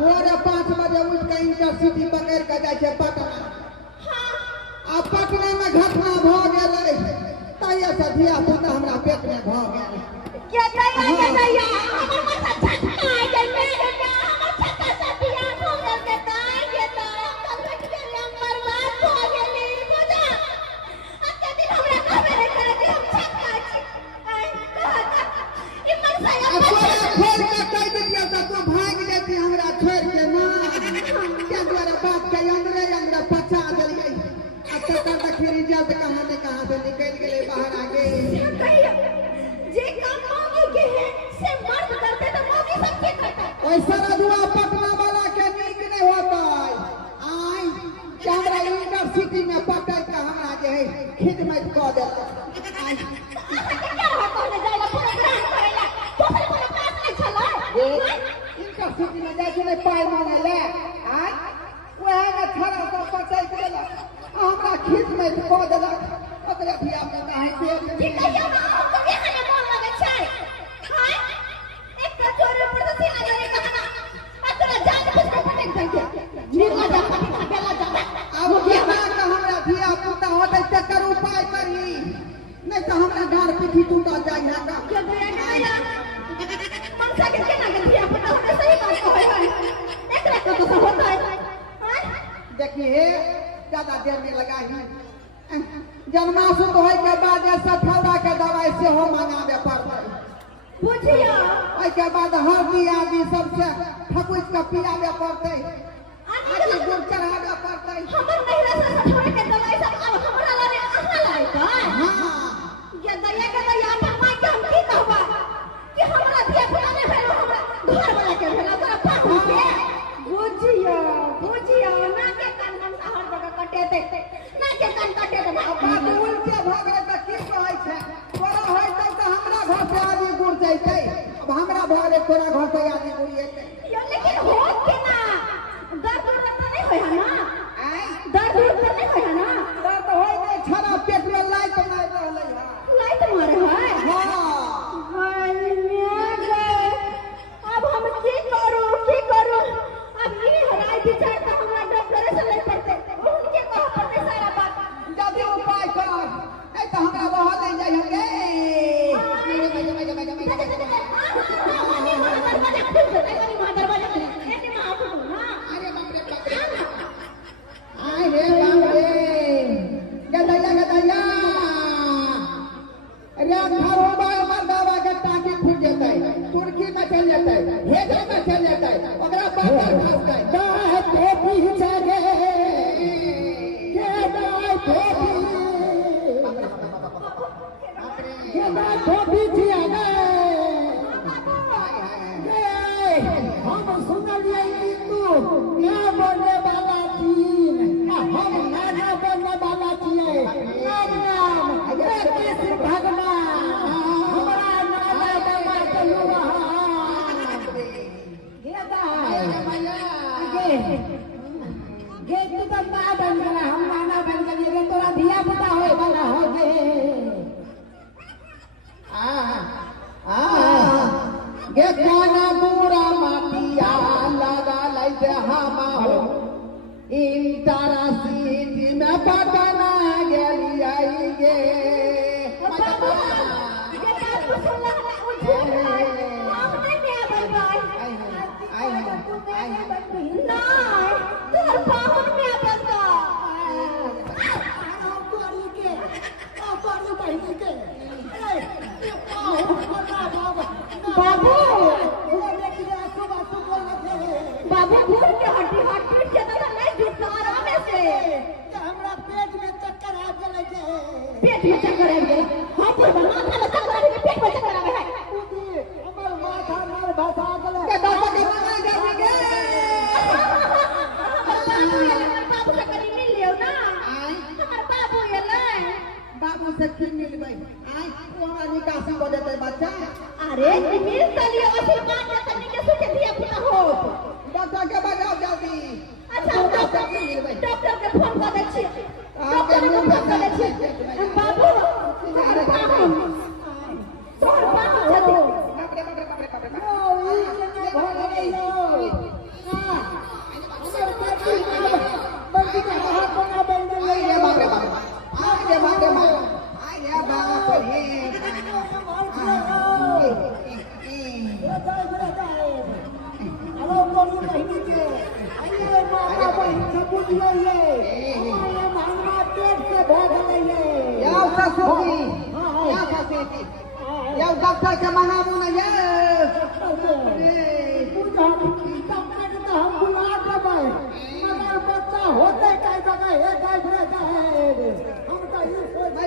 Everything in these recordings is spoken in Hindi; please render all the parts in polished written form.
भोरे 5 बजे उठ के इंटरसिटी पकड़ के जाए छे पटना। आ पटना में घटना भ गेलै तैया से धिया पुता हमरा पेट में भ गेल। के दैया हमर माथा झटका आ गेल में हमर छक्का से बिया हो गेल के ताई के हम बैठ गेल हम बर्बाद हो गेली बुझा। अते दिन हमरा कहबे रे करे कि हम छक्का छी ई मन से खोल के कह दिया त तू भाग जेती हमरा छोड़ के ना के द्वारा बात के अंदर अंदर पचा देलिए। आ तकर देखी रिजल्ट कहां से निकल गेले बाहर आगे। जे काम मौगी के है से मर्द करते तो मौगी सब के करता। ऐसा रजुआ पटना वाला के नीक नहीं होता। आई हमरा यूनिवर्सिटी में पटक के हमरा जे है खिदमत क देला। क्या होता है जाला प्रोग्राम करेला दूसरे कोनो काज नहीं छला। यूनिवर्सिटी में जाय छले पाई मांगे ले। आई वह ने खरा तो पटक देला हमरा खिदमत क देला। ओकरे धिया पुता है पेट में ठीक है ना हमको भी खाने मन लगे छै। हां एक कचोरे पर से सीना ले कहना अतरा जान कुछ को पटक दे निर्ला जा पटी खबेला जा। अब केना के हमरा धिया पुता होतै तकर उपाय करी नहीं तो हमरा घर पीठी टूटा जाय है का। के दैया मन से केना के धिया पुता होतै सही बात कहै है एकरा तो होता है। हां देखिए ज्यादा देर नहीं लगाई जन्माशुद्ध होय के बाद सठौरा के दवाई से हो मंगावे पड़तै बुझिया। ओय के बाद हल्दी आदि सबसे ठकुस के पियावे पड़तै आदि गुड़ चढ़ावे पड़तै। हमर नहिरा से सठौरा के दवाई सब अब हमरा लाने आहा लाई का। हां ये दैया अपन मां के हम की कहबा कि हमरा धिया पुता ने भेलो हमरा घर वाला के भेलो तोरा पाहु के बुझिया ना के कान हम हर जगह कटे दे ना के कान कटे दे। बात उल्टे भगे त की कहै छै तोरा होय त हमरा घर से आदि गुड़ जैतै। अब हमरा भरे तोरा घर से आदि गुड़ एतै। ये लेकिन हो के ना दर्द तो नहीं होय है ना। आई दर्द तो नहीं होय है ना। दर्द होय नै छरा पेट में लाइट मार रहलै है। लाइट मारे है। हां हाय मेरे अब हम की करू अब ये हराई विचार तो हमरा डॉक्टर से ले पड़ते उनके कह पड़ते सारा बात जल्दी उपाय कर नहीं तो हमरा बहुत ले जाय होगे। अरे बाप रे गदैया रे खरोबा मर्दावा के टांगी फूट जेतै तुर्की में चल जेतै हेजा में चल जेतै ओकरा बाहर खसतै दाय टोपी जागे के दाय टोपी के दाय टोपी जागे हम सुनलिए तू ना बोलने वाला तीन हम ना बोलने वाला छियै नाम कृष्ण भगवान हमरा नाम बाबा चलुआ गे तू तो मां बन गया हम नाना बन गए रे तोरा धिया पुता होय वाला हो गे। गे काना बुरा माटिया लगा लै दे हमा हो इंटारा सीटी में पटना गेलियै गे। बाबा ये बात को सुन ले हम झूठ है हम नहीं में बनवाई ना तोर पाहुन में बनवा पानी के पानी के बाबू वो लेके आसो बात बोल रहे बाबू भूल के हड्डी हड्डी के तो नहीं जुटारा में से हमरा पेट में चक्कर आ गेलै के पेट में चक्कर आ गया। हां पर माथा में चक्कर आ गया पेट में चक्कर आ गया हमर माथा मार भाषा गेलै से की मिलबै आय तू हमरा निकासी को देते बच्चा अरे मिल तलिए आशीर्वाद दे तनी के सुखे दिया पुता हो डॉक्टर के बजाओ जल्दी अच्छा डॉक्टर के फोन कर दे छी डॉक्टर के फोन कर दे छी बाबू तोहर बाबू छथि डॉक्टर के मंगाबू ना ये बच्चा होते कई जगह है हम तो ये सोच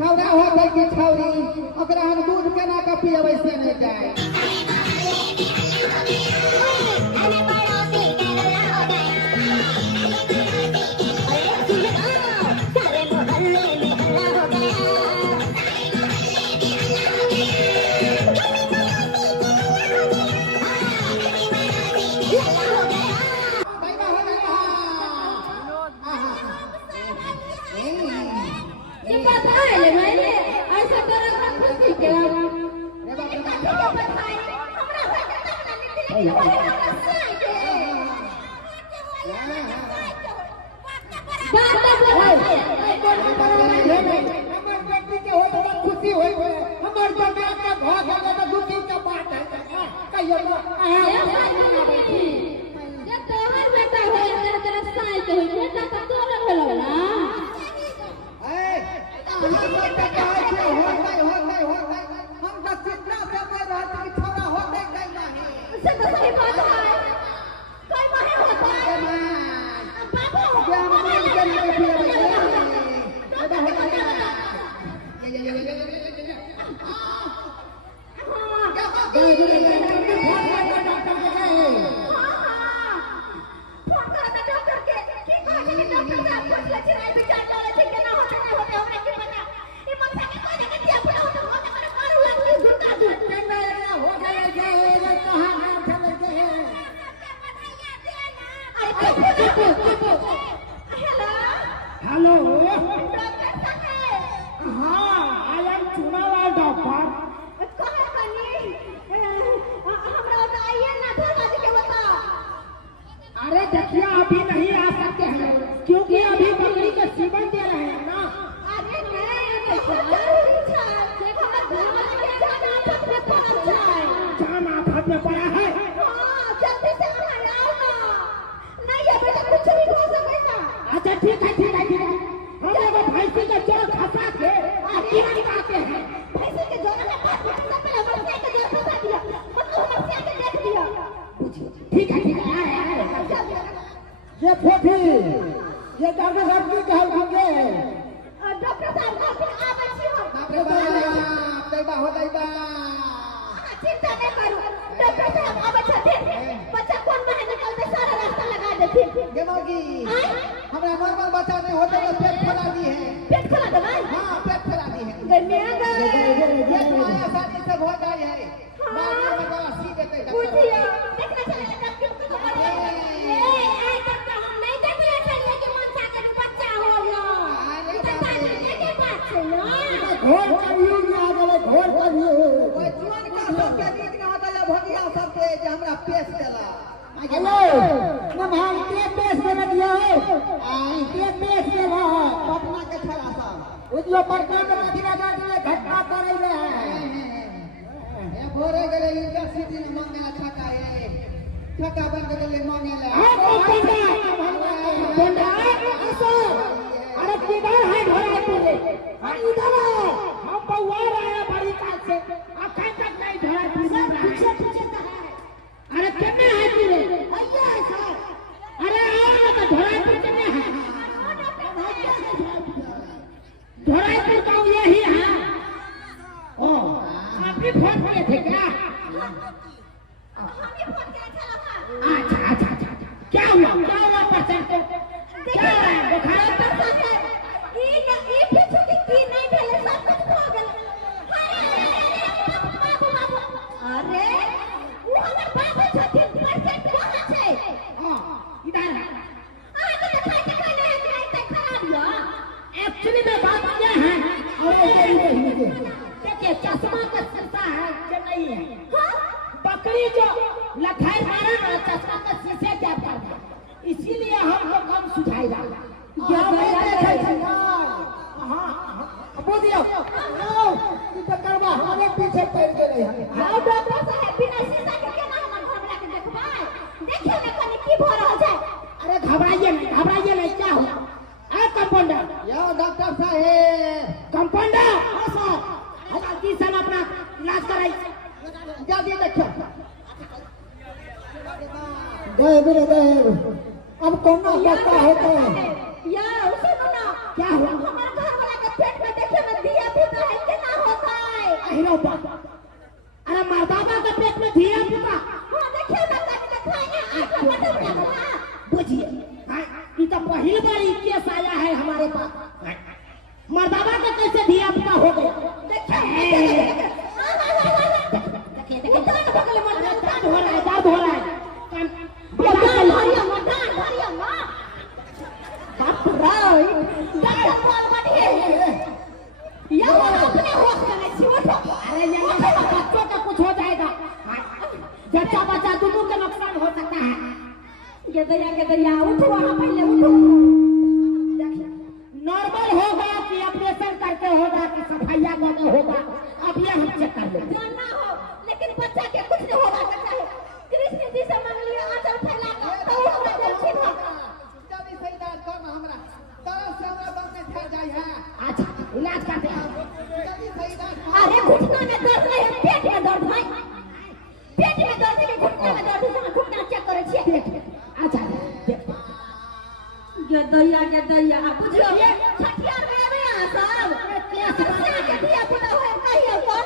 छौरा हो गई कि छौरी ओकरा हम दूध केना के पियबै से नहीं जाए खुशी होई हमर जमात के घर गले तो दुखी के बात है कहियो जे तोहर बेटा होय तेरे साई के होय बेटा तो तोरे भेलो ना हम तो चिंता से बोल रहा था कि छोरा होते कहीं नहीं से तो सही बात है कोई माहे होता है बाबू क्या हम के लिए हेलो हाँ आई एम चुनावा डॉक्टर अरे देखिए अभी नहीं आ सकते हैं क्योंकि अभी बकरी के सीवन दे रहे हैं ना अरे जान आफत में पड़ा है जल्दी से आओ ना नहीं ये बेटा कुछ नहीं हो सकता अच्छा ठीक है हम लोग भैंसी का जोर खसा के आगे निकालते हैं भैंसी के जोर में बात सबसे पहले मरसे के जोर फंसा दिया मतलब मरसे के देख दिया ठीक है ये फोफी ये डॉक्टर साहब की कहल होंगे डॉक्टर साहब आप अच्छी हो दैबा हो दैबा चिंता नहीं करो डॉक्टर साहब आप अच्छा थे बच्चा कौन बाहर निकलते सारा रास्ता लगा देते देवगी हमरा नॉर्मल बच्चा नहीं होते तो पेट फैला दी है पेट फैला दवाई हां पेट फैला दी है धन्यवाद ये तो आसानी से हो जाए है बाद में दवा सी देते पूछिए देखना चलेगा डॉक्टर को ए आई डॉक्टर हम नहीं देखले चलिए कि मनसा के बच्चा हो गया बता दे के बात है ना घोर करियो ना आगे घोर करियो कोई जीवन का सबके नीक ना होता है भगिया सबके जे हमरा पेश देला हेलो हम के पेश दे दिया हो के पेश देला पटना के छड़ा साहब उजलो पटना में मदीना जाट में घटना करे ले है ए भोरे गेले यूनिवर्सिटी में मंगल छका है ठका बन के ले मांगे ले पंडा ऐसा अरे किधर है घोड़ा तुझे इधर है हम बउआ आया बड़ी काल से अखन तक नहीं घोड़ा तुझे पीछे पीछे का है अरे कितने है तुझे भैया है सर अरे आओ ना तो घोड़ा तू कितने है घोड़ा तू तो यही है ओ आप भी फोन किए थे क्या अच्छा क्या हुआ परसेंट क्या बुखार परसेंट ये पीछे की नहीं भेले सब कुछ हो गेल अरे वो हमर बाबू छथिन परसेंट कहां छै हां इधर है आगे दिखाई दिखाई नहीं तो खराब हुआ एक्चुअली में बात क्या है अरे देखिए चश्मा का शीशा है कि नहीं है हां बकरी जो लखाई मारा ना चश्मा का शीशे क्या करता इसीलिए हमको कम सुझाएगा बुझियो ई तो करवा हमारे पीछे पड़ गेले है आओ डॉक्टर साहब बिना शीशा के केना हमर घर ला के देखबै देखियो ने कनी की भ रहल छै अरे घबराइए नहीं क्या हुआ आ कंपाउंडर यो डॉक्टर साहब कंपाउंडर हां सर जल्दी से अपना इलाज कराई जल्दी देखो देव अब कौन करता है तो यार उसे ना क्या हुआ हमारे घर वाला के पेट में देखियो ना दिया पुता है केना होता है अहिरो बाबा अरे मर्दाबा के पेट में दिया पुता हां देखियो ना कनी दिखाएंगे आंख में बटन लगा बुझिए ये तो पहली बार ये केस आया है हमारे पास मर्दाबा के कैसे दिया पुता हो गया देखिए बगल में दर्द हो रहा है बाप रे डॉक्टर बोल बढ़िए ये अपने होश में नहीं उठो अरे ये बच्चों का कुछ हो जाएगा जच्चा बच्चा दोनों का नुकसान हो सकता है ये दया उठो वहां पहले उठो नॉर्मल होगा कि ऑपरेशन करके होगा कि सफाइया करके होगा अब ये हम चेक कर लेंगे जानना हो लेकिन बच्चा के कुछ नहीं होगा चाहिए कृष्ण जी से मांग लिया आंचल फैला कर तो उसका दिल ठीक होगा जल्दी से इलाज करना हमरा तरह से हमरा दम में ठहर जाई है अच्छा इलाज करते हैं जल्दी से इलाज अरे घुटना में दर्द नहीं है पेट में दर्द है पेट में दर्द है घुटना में दर्द है घुटना चेक करे छिए अच्छा ये दैया बुझियो छठियार में आवे आ सब कैसे के दिया पुता होय कहियो कौन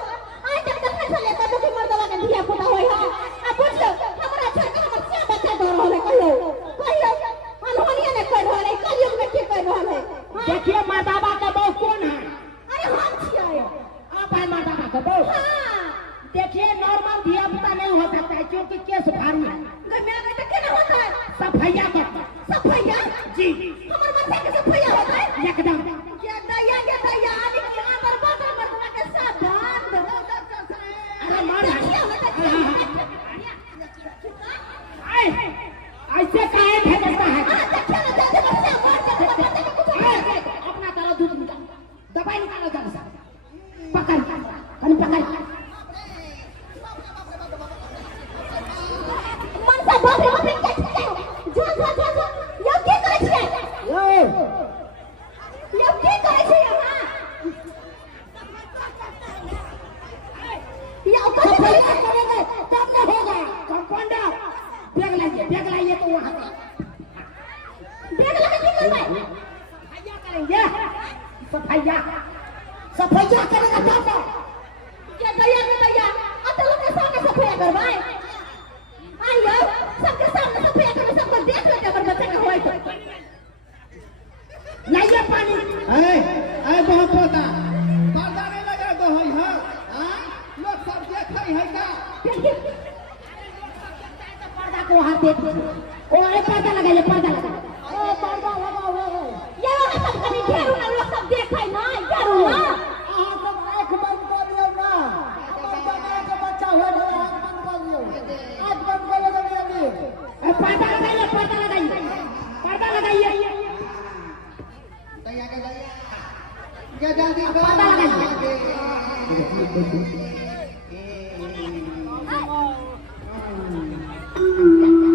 आज तक देखै छले कतो की मर्दवा के दिया पुता होय है आ बुझियो हमरा छोट हमर क्या बच्चा दर रहले कहियो अनहोनिया ने कर रहले कलयुग में के कर रहले देखिए माताबा का बहू कौन है अरे हम छिए आप है माताबा का बहू हां देखिए नॉर्मल दिया पुता नहीं हो सकता है क्योंकि केस भारी है गम्या में तो केना होता है सफाइया करता सफाइया जी हमर बच्चा के सफाइया होता है एकदम क्या दैया आदि के अंदर बदल मर्दवा के सब बंद अरे मार ऐसे काहे भेजता है अपना तरह दूध निकाल दवाई निकालो जल्दी से पकड़ कहीं पकड़ मन से बाप रे जा यो की करे छियै यो की करे छियै हां यो कथि करेंगे तब न होगा कंपाउंडर बैग लाइए तो वहां बैग लगा के करबै सफाइया करेंगे सफाइया करेगा तब न क्या दैया अतल के सामने सफाइया करबै आइयो सबके सामने सफाइया करबै सबको देख लेते हमर बच्चा के होय तो लाइए पानी ए बहुत पोता पर्दा नहीं लगा दो है हां लोग सब देखै है का पर्दा को हाथ देख ओ अरे पर्दा लगाइए पर्दा लगा ओ पर्दा लगाओ ये वाला सब कभी घेरू ना लोग सब देखै ना घेरू ना अहाँ सब आंख बंद कर लियो ना हमर बना के बच्चा हो गया आंख बंद कर लियो आंख बंद कर लो जल्दी पर्दा लगाइए पर्दा लगाइए दैया के दैया ये जल्दी पर्दा लगाइए कर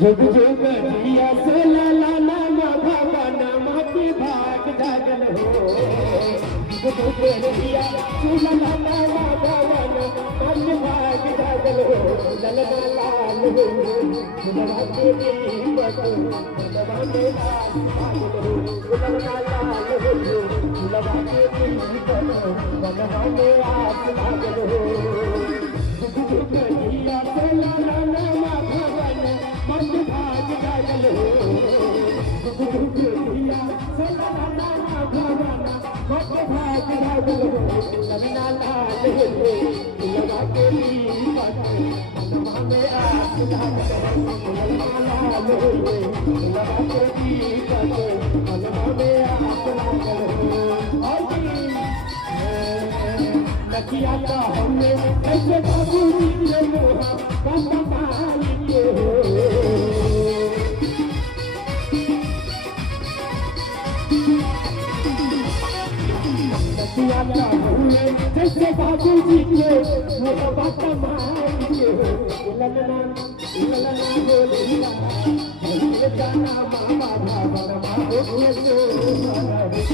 जुग जुग जिया से लाला नामा भवन माटी भाग जागल हो जुग जुग जिया से लाला नामा भवन माटी भाग जागल हो ललना लाल हो ललना के दीपक ललना मेरा भागल हो ललना लाल हो ललना के दीपक ललना मेरा भागल हो जुग जुग जिया से लाला नामा भवन मत भाग जागल हो जुग जुग जिया से लाला नामा भवन मत भाग जागल हो ललना लाल हो ललना के दीपक ललना मेरा भागल हो ललना लाल हो ललना के दीपक ललना मेरा भागल हो लकिया का हमने ऐसे बाबू जी ने मोहा बाबा मालिक हो लकिया का हमने ऐसे बाबू जी ने मोहा बाबा मालिक हो ललना ललना बोलिया बोले जाना मामा बाबा बाबू के सो